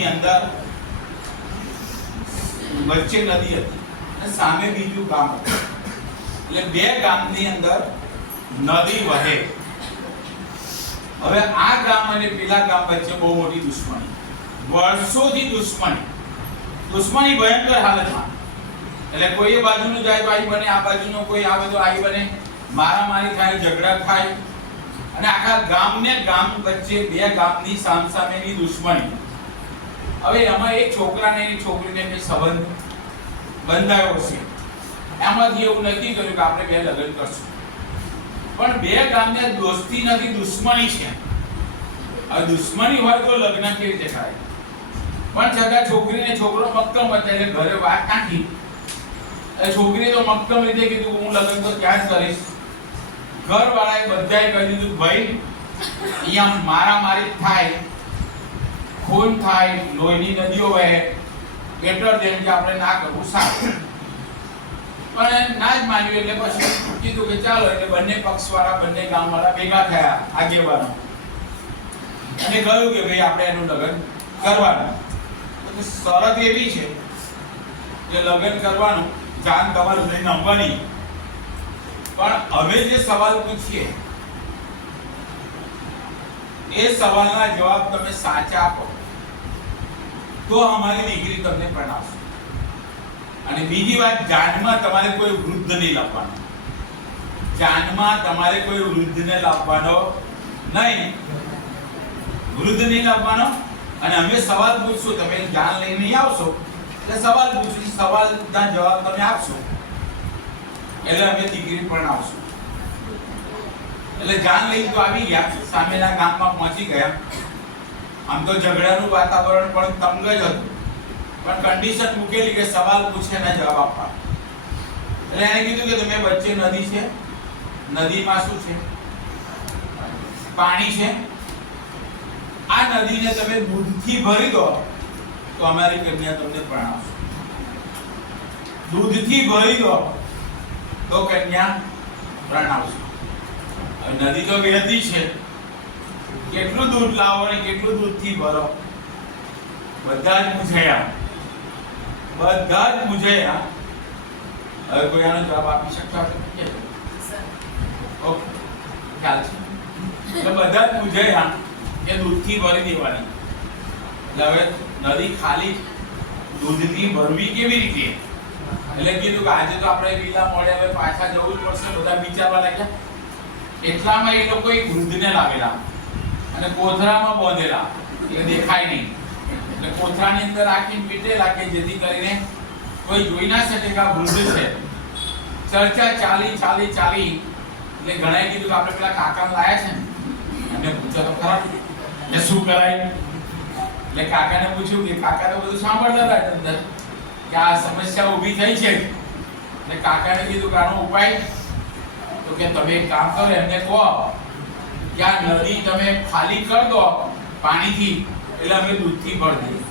ગામની અંદર વચ્ચે નદી હતી અને સામે બીજું ગામ હતું. એટલે બે ગામની અંદર નદી વહે. હવે આ ગામ અને પેલા ગામ વચ્ચે બહુ મોટી દુશ્મની. વર્ષોથી દુશ્મની. દુશ્મની ભયંકર હાલતમાં. એટલે કોઈ એ બાજુનું જાય તો આઈ બને, આ બાજુનો કોઈ આવે તો આઈ બને. મારામારી થાય ઝઘડા થાય. અને આખા ગામને ગામ વચ્ચે બે ગામની સામસામેની દુશ્મની. હવે એમાં એક છોકરાને એની છોકરીને કંઈ સંબંધ બંધાયો છે, એમાંથી એવું નક્કી કર્યું કે આપણે બે લગ્ન કરશું. પણ બે ગામને દોસ્તી નથી, દુશ્મની છે. હવે દુશ્મની હોય તો લગ્ન કેવી રીતે થાય? પણ છતાં છોકરીને છોકરો મક્કમ હતા એટલે ઘરે વાત નાખી. છોકરીએ તો મક્કમ રીતે કીધું હું લગ્ન તો ત્યાં જ કરીશ. ઘરવાળાએ બધાએ કહી દીધું, ભાઈ, અહીંયા મારામારી થાય. ખૂન થાય, લોહીની નદીઓ વહે, બેટર દેન કે આપણે ના કરવું, સારું. પણ ના જ માન્યું એટલે પછી કીધું કે ચાલો, એટલે બંને પક્ષવાળા, બંને ગામવાળા ભેગા થયા આગેવાનો. અને કહ્યું કે ભાઈ, આપણે એનું લગ્ન કરવાનું. શરત એવી છે કે લગ્ન કરવાનું, જાન તમારું નહીં આવવાની પણ હવે જે સવાલ પૂછીએ, એ સવાલના જવાબ તમે સાચા આપો. તો અમારી દીકરી તમને પ્રણાવશે. અને બીજી વાત, જાનમાં તમારે કોઈ વૃદ્ધ નહીં લાવવાનો. જાનમાં તમારે કોઈ વૃદ્ધને લાવવાનો નહીં. વૃદ્ધ નહીં લાવવાનો. અને અમે સવાલ પૂછશું, તમે જાન લઈને આવશો. એટલે સવાલ પૂછશું સવાલના જવાબ તમે આપશો. એટલે અમે દીકરી પરણાવશું. એટલે જાન લઈને તો આવી ગયા, સામેના ગામમાં પહોંચી ગયા. આમ તો ઝઘડાનું વાતાવરણ પણ તંગ જ હતું. પણ કન્ડિશન મૂકેલી કે સવાલ પૂછે ને જવાબ આપવા. એટલે એને કીધું કે તમે વચ્ચે નદી છે. નદીમાં શું છે? પાણી છે. આ નદીને તમે દૂધથી ભરી દો, તો અમારી કન્યા તમને પ્રણાવશે દૂધથી ભરી દો, તો કન્યા પ્રણાવશે નદી તો વહેતી છે. કેટલું દૂધ લાવો અને કેટલું દૂધથી ભરો? બધા જ પૂછાયા બધા જ પૂછાયા હવે કોઈ આનો જવાબ આપી શકતા. ઓકે ખ્યાલ છે. એટલે બધા જ પૂછાયા કે દૂધથી ભરી દેવાની. એટલે હવે નદી ખાલી દૂધથી ભરવી કેવી રીતે? એટલે કીધું કે આજે તો આપણે લીલા મળે હવે પાછા જવું જ પડશે. બધા વિચારવા લાગ્યા. એટલામાં એ લોકો એક વૃદ્ધને લાવેલા. અને કોથરામાં બાંધેલા. એટલે દેખાય નહીં. એટલે કોથરાની અંદર રાખીને પીટેલા કે જેથી કરીને કોઈ જોઈ ના શકે કે આ વૃદ્ધ છે. ચર્ચા ચાલી ચાલી ચાલી. એટલે ઘણાએ કીધું કે આપણે પેલા કાકાને લાયા છે ને. એમને પૂછો તો ખરા. એટલે શું કરાય? એટલે કાકાને પૂછ્યું કે કાકા તો બધું સાંભળતા હતા અંદર કે આ સમસ્યા ઊભી થઈ છે. એટલે કાકાને કીધું કે આનો ઉપાય. તો કે તમે એક કામ કરો એમને કહો. કે આ નદી તમે ખાલી કરી દો પાણીથી, એટલે અમે દૂધથી ભરી દઈએ.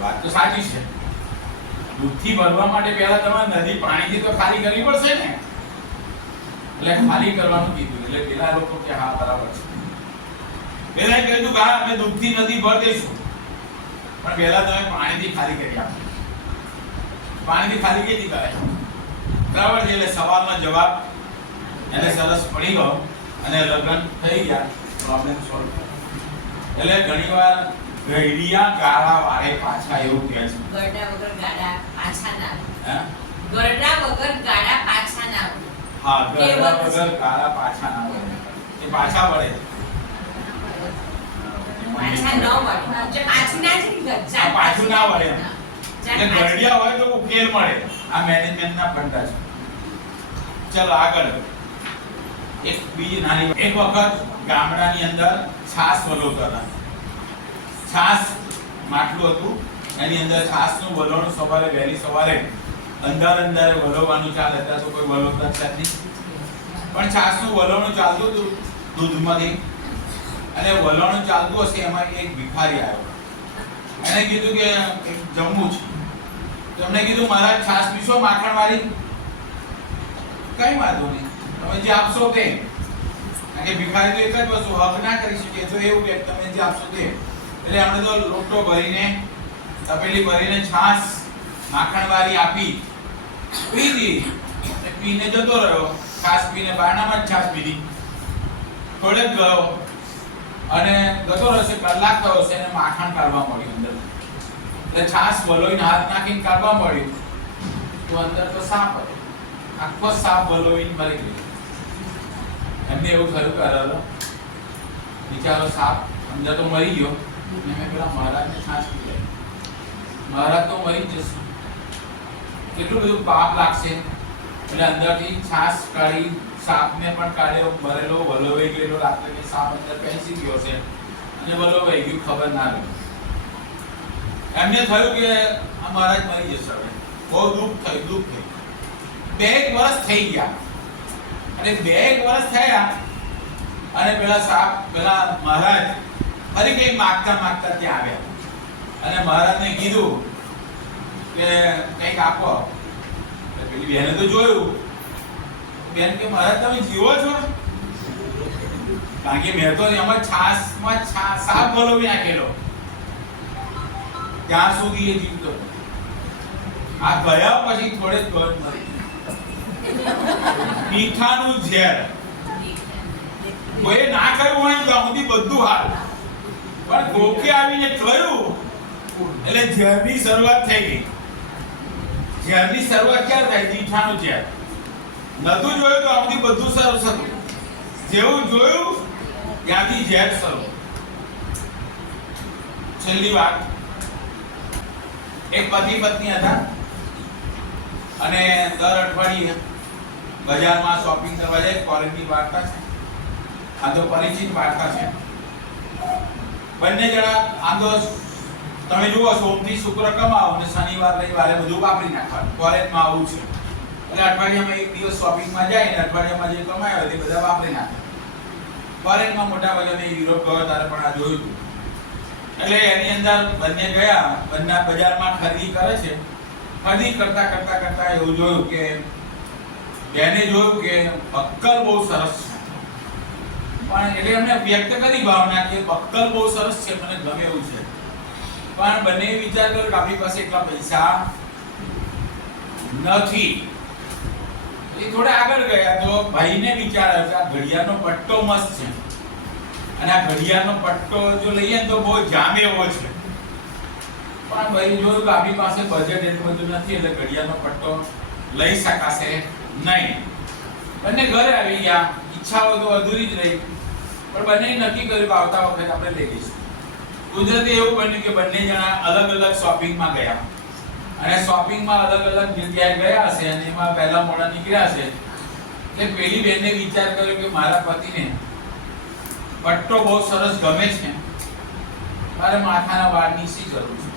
વાત તો સાચી છે. દૂધથી ભરવા માટે પહેલા તમારે નદી પાણીથી તો ખાલી કરવી પડશે ને? એટલે ખાલી કરવાનું કીધું. એટલે પેલા લોકો કે, હા, બરાબર છે. પેલા કીધું કે, હા, અમે દૂધથી નદી ભરી દઈશું. પણ પહેલા તમે પાણીથી ખાલી કરી આપો. પાણીથી ખાલી કેવી કરાય બરાબર છે? એટલે સવાલનો જવાબ એને સરસ પડી ગયો. અને લગ્ન થઈ ગયા. પ્રોબ્લેમ સોલ્વ એટલે ઘણીવાર ગઈડિયા ગાળા વારે પાછા એવું કહે છે. ગરડા વગર ગાડા પાછા ના? ગરડા વગર ગાડા પાછા ના આવે. હા ગરડા વગર ગાડા પાછા ના વળે એ પાછા વળે પાછા ન વળે. પાછું ના છે પાછું ના વળે એટલે ગરડિયા હોય તો ઉકેલ મળે. આ મેનેજમેન્ટના ફંડા છે. ચલો આગળ. એક બીજી નાની એક વખત ગામડાની અંદર છાસ વલોવતા છાસ માટલું હતું. એની અંદર છાસનું વલોણ સવારે વહેલી સવારે અંદર અંદર વલોવાનું ચાલે. તો કોઈ વલોતા જ નહીં. પણ છાસનું વલોણું ચાલતું હતું દૂધમાંથી. અને વલોણું ચાલતું હશે એમાં એક ભિખારી આવ્યો. એને કીધું કે જમવું છે. તો એમણે કીધું મારા છાસ પીશો માખણ વાળી કઈ વાંધો નહીં. તમે જે આપશો તે. કે ભિખારી તો એક જ વસ્તુ, હક ના કરી શકે તો એવું કે તમે જે આપશો તે. એટલે આપણે તો લોટો ભરીને, તપેલી ભરીને છાશ, માખણવાળી આપી પીધી અને પીને જતો રહ્યો. છાશ પીને બારણામાં જ છાશ પીધી. થોડેક ગયો. અને જતો રહેશે, કલાક થયો છે અને માખણ કાઢવા મળ્યું અંદર. એટલે છાશ વલોઈને હાથ નાખીને કાઢવા મળ્યું. તો અંદર તો સાપ હતો. આખો સાપ વલોઈને મરી ગયો. એમને એવું થયું કે અરે અરે, બિચારો સાપ અંદર તો મરી ગયો. અને મેં પેલા મહારાજને છાશ પીવડાવી મહારાજ તો મરી જશે. કેટલું બધું પાપ લાગશે. એટલે અંદરથી છાસ કાઢી સાપને પણ કાઢ્યો ભરેલો વલોવાઈ ગયેલો. લાગતો કે સાપ અંદર બેસી ગયો છે. અને વલોવાઈ ગયું ખબર ના રહી. એમને થયું કે આ મહારાજ મરી જશે હવે. બહુ દુઃખ થયું દુઃખ થયું. બે એક વર્ષ થઈ ગયા. અને બે એક વર્ષ થયા અને પેલા સાપ, પેલા મહારાજ ફરી કઈ માગતા માગતા ત્યાં આવ્યા. અને મહારાજને કીધું કે કંઈક આપો. પેલી બેને તો જોયું. બેન કે, મહારાજ, તમે જીવો છો? કારણ કે મેં તો એમાં છાસમાં છાસ સાપ વલોવી નાખેલો ત્યાં સુધી એ જીવતો. આ ગયા પછી થોડે જ ગળ મરી મીઠાનું ઝેર. કોઈ ના કર્યું હોય તો સુધી બધું હાલ. પણ ગોકે આવીને કહ્યું એટલે ઝેરની શરૂઆત થઈ ગઈ. ઝેરની શરૂઆત ક્યાં થાય? મીઠાનું ઝેર. નતું જોયું તો આમથી બધું શરૂ થતું. જેવું જોયું, ત્યાંથી ઝેર શરૂ. છેલ્લી વાત. એક પતિ પત્ની હતા. અને દર અઠવાડિયે બજારમાં શોપિંગ કરવા જાય ફોરેનની વાર્તા છે. આ તો પરિચિત વાર્તા છે. બંને જણા આમ તો તમે જુઓ, સોમથી શુક્ર કમાવો અને શનિવાર રવિવારે બધું વાપરી નાખવાનું. કોલેજમાં આવું છે. એટલે અઠવાડિયામાં એક દિવસ શોપિંગમાં જાય ને અઠવાડિયામાં જે કમાયો તે બધા વાપરી નાખે. ફોરેનમાં મોટા ભાગે મેં યુરોપ ગયો ત્યારે પણ આ જોયું હતું એટલે એની અંદર બંને ગયા, બંને બજારમાં ખરીદી કરે છે. ખરીદી કરતા કરતા કરતા એવું જોયું કે બેને જોયું કે બક્કલ બહુ સરસ છે. પણ એટલે એમને વ્યક્ત કરી ભાવના કે બક્કલ બહુ સરસ છે, મને ગમે એવું છે. પણ બંને વિચાર કર્યો કે આપણી પાસે એટલા પૈસા નથી. એ થોડા આગળ ગયા તો ભાઈને વિચાર કે આ ઘડિયાળનો પટ્ટો મસ્ત છે. અને આ ઘડિયાળનો પટ્ટો જો લઈએ તો બહુ જામે એવો છે. પણ ભાઈ જોયું કે આપણી પાસે બજેટ એટલું બધું નથી, એટલે ઘડિયાળનો પટ્ટો લઈ શકાશે. નહીં. બંને ઘરે આવી ગયા. ઈચ્છાઓ તો અધૂરી જ રહી. પણ બંને નક્કી કર્યું કે આવતા વખતે આપણે લઈ લઈશું. કુદરતી એવું બન્યું કે બંને જણા અલગ અલગ શોપિંગમાં ગયા. અને શોપિંગમાં અલગ અલગ જગ્યાએ ગયા હશે અને એમાં પહેલા મોડા નીકળ્યા છે એટલે પેલી બેનને વિચાર કર્યો કે મારા પતિને પટ્ટો બહુ સરસ ગમે છે. મારે માથાના વાળની શી જરૂર છે.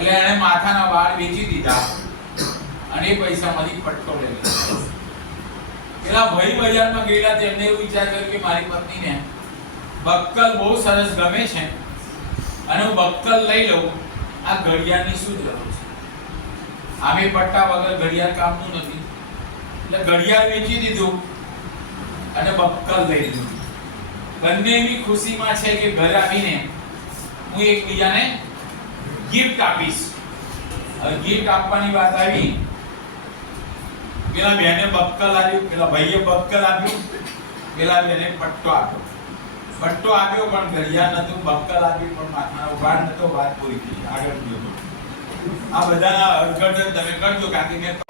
એટલે એણે માથાના વાળ વેચી દીધા. અને એ પૈસામાંથી પટ્ટો લઈ લીધો પેલા ભાઈ બજારમાં ગયેલા તેમને એવું વિચાર કર્યો કે મારી પત્નીને બક્કલ બહુ સરસ ગમે છે અને હું બક્કલ લઈ લઉં, આ ઘડિયાળની શું જરૂર છે? આમે પટ્ટા વગર ઘડિયાળ કામનું નથી. એટલે ઘડિયાળ વેચી દીધું અને બક્કલ લઈ લીધું. બંને એવી ખુશીમાં છે કે ઘરે આવીને હું એકબીજાને ગિફ્ટ આપીશ. ગિફ્ટ આપવાની વાત આવી. પેલા બેને બક્કલ આપ્યું, પેલા ભાઈએ બક્કલ આપ્યું, પેલા બેને પટ્ટો આપ્યો. પટ્ટો આપ્યો પણ ઘડિયાળ નતું, બક્કલ આપ્યું પણ માથાનો વાળ નતો, વાત પૂરી થઈ. આગળ ગયો આ બધાના અર્થઘટન તમે કરજો, કારણ કે